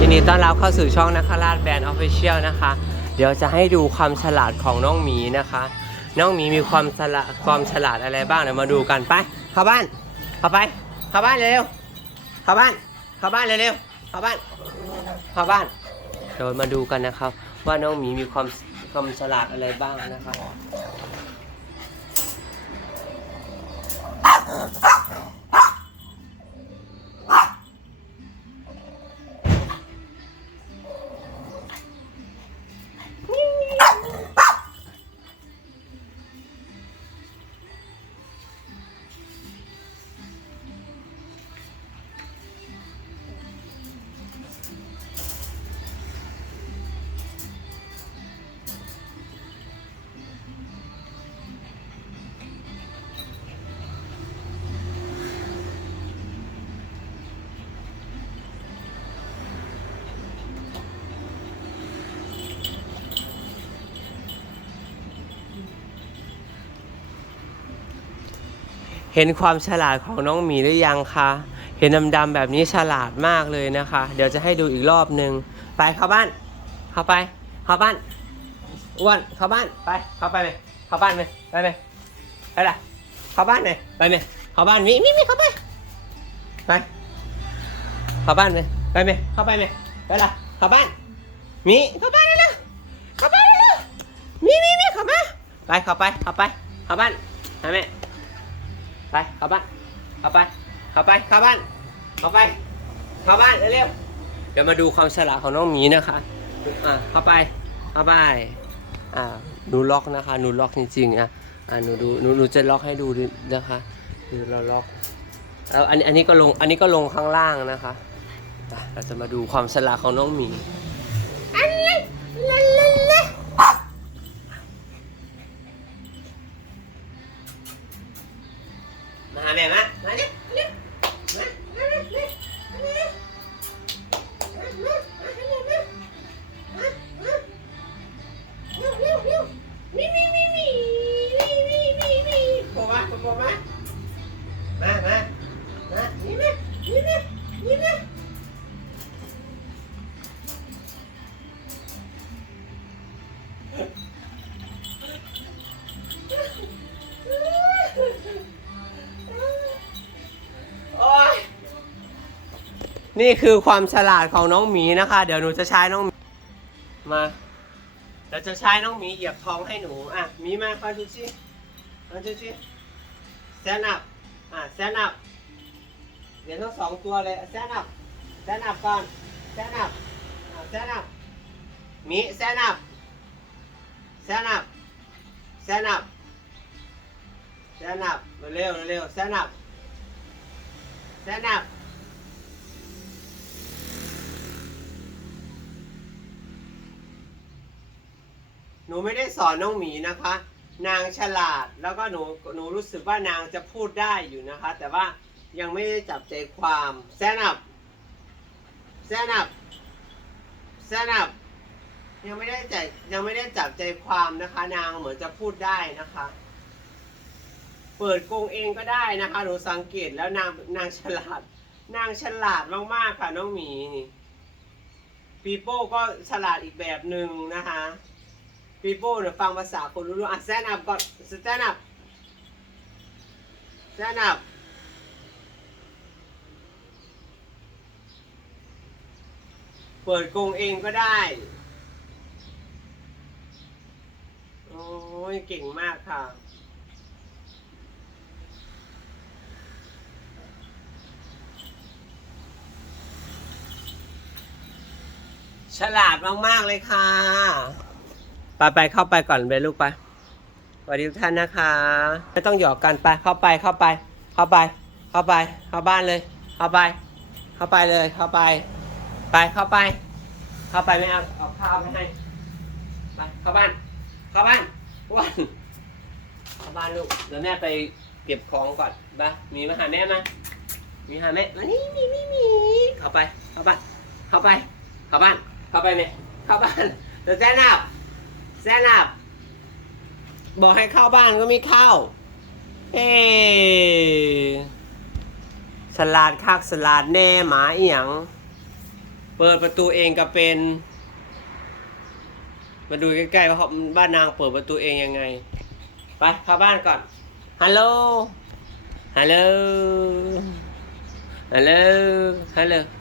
ยินดีต้อนรับเข้าสู่ช่องนักราชแบรนด์ออฟฟิเชียลนะคะ เดี๋ยวจะให้ดูความฉลาดของน้องหมีนะคะ น้องหมีมีความฉลาดความฉลาดอะไรบ้างเดี๋ยวมาดูกันไปเข้าบ้านเข้าไปเข้าบ้านเร็วๆเข้าบ้านเข้าบ้านเร็วๆเข้าบ้านเข้าบ้านเดี๋ยวมาดูกันนะครับ ว่าน้องหมีมีความความฉลาดอะไรบ้างนะครับ เห็นความฉลาดของน้องหมีหรือยังคะ เห็นดำๆแบบนี้ฉลาดมากเลยนะคะ เดี๋ยวจะให้ดูอีกรอบหนึ่งไปเข้าบ้าน เข้าไป เข้าบ้านอ้วนเข้าบ้านไป เข้าไปไหมเข้าบ้านไหมไปไหมไปละเข้าบ้านไหมไปไหมเข้าบ้านมีมีมีเข้าไปไปเข้าบ้านไหมไปไหมเข้าไปไหมไปละเข้าบ้านมีเข้าบ้านเลยนะเข้าบ้านเลยนะมีมีมีเข้ามาไปเข้าไปเข้าไปเข้าบ้านหาแม่ ไปเข้าบ้านเข้าไปเข้าไปเข้าบ้านเข้าไปเข้าบ้านเร็วๆเดี๋ยวมาดูความฉลาดของน้องหมีนะคะอ่าเข้าไปเข้าไปอ่าหนูล็อกนะคะหนูล็อกจริงๆอะอ่าหนูดูหนูหนูจะล็อกให้ดูดินะคะคือเราล็อกแล้วอันอันนี้ก็ลงอันนี้ก็ลงข้างล่างนะคะเราจะมาดูความฉลาดของน้องหมีมา หาแม่มา มาเนี่ย นี่คือความฉลาดของน้องหมีนะคะ เดี๋ยวหนูจะใช้น้องหมีมาเราจะใช้น้องหมีเหยียบท้องให้หนูอะหมีมาคอยดูสิคอยดูสิแซนอัพอะแซนอัพเดี๋ยวทั้งสองตัวเลยแซนอัพแซนอัพก่อนแซนอัพแซนอัพหมีแซนอัพแซนอัพแซนอัพแซนอัพเร็วเร็วแซนอัพแซนอัพ หนูไม่ได้สอนน้องหมีนะคะ นางฉลาดแล้วก็หนูหนูรู้สึกว่านางจะพูดได้อยู่นะคะ แต่ว่ายังไม่ได้จับใจความแซนับแซนับแซนับยังไม่ได้ใจยังไม่ได้จับใจความนะคะ นางเหมือนจะพูดได้นะคะ เปิดกรงเองก็ได้นะคะหนูสังเกตแล้วนางนางฉลาด นางฉลาดมากๆค่ะน้องหมีนี่ปีโป้ก็ฉลาดอีกแบบหนึ่งนะคะ people เนี่ยฟังภาษาคนรู้เรื่องอะ stand up ก่อน stand up stand up เปิดกรงเองก็ได้ โอ้ย เก่งมากค่ะ ฉลาดมาก ๆ เลยค่ะ ไปไปเข้าไปก่อนไปลูกไปสวัสดีทุกท่านนะคะ ไม่ต้องหยอกกันไปเข้าไปเข้าไป เข้าไป เข้าไป เข้าบ้านเลย เข้าไป เข้าไปเลย เข้าไป ไปเข้าไป เข้าไปไม่เอาเอาข้าวไม่ให้ไปเข้าบ้าน เข้าบ้านวันเข้าบ้านลูกเดี๋ยวแม่ไปเก็บของก่อนไปมีมาหาแม่มามีหาแม่มานี่มีมีมีเข้าไป เข้าบ้าน เข้าไป เข้าบ้าน เข้าไปไหมเข้าบ้านเดี๋ยวแจ้งอับ แซนับบอกให้เข้าบ้านก็ไม่เข้า เฮ้สลัดคักสลัดแน่หมาเอียง เปิดประตูเองก็เป็น มาดูใกล้ๆว่าบ้านนางเปิดประตูเองยังไง ไปเข้าบ้านก่อน ฮัลโหล ฮัลโหล ฮัลโหล ฮัลโหล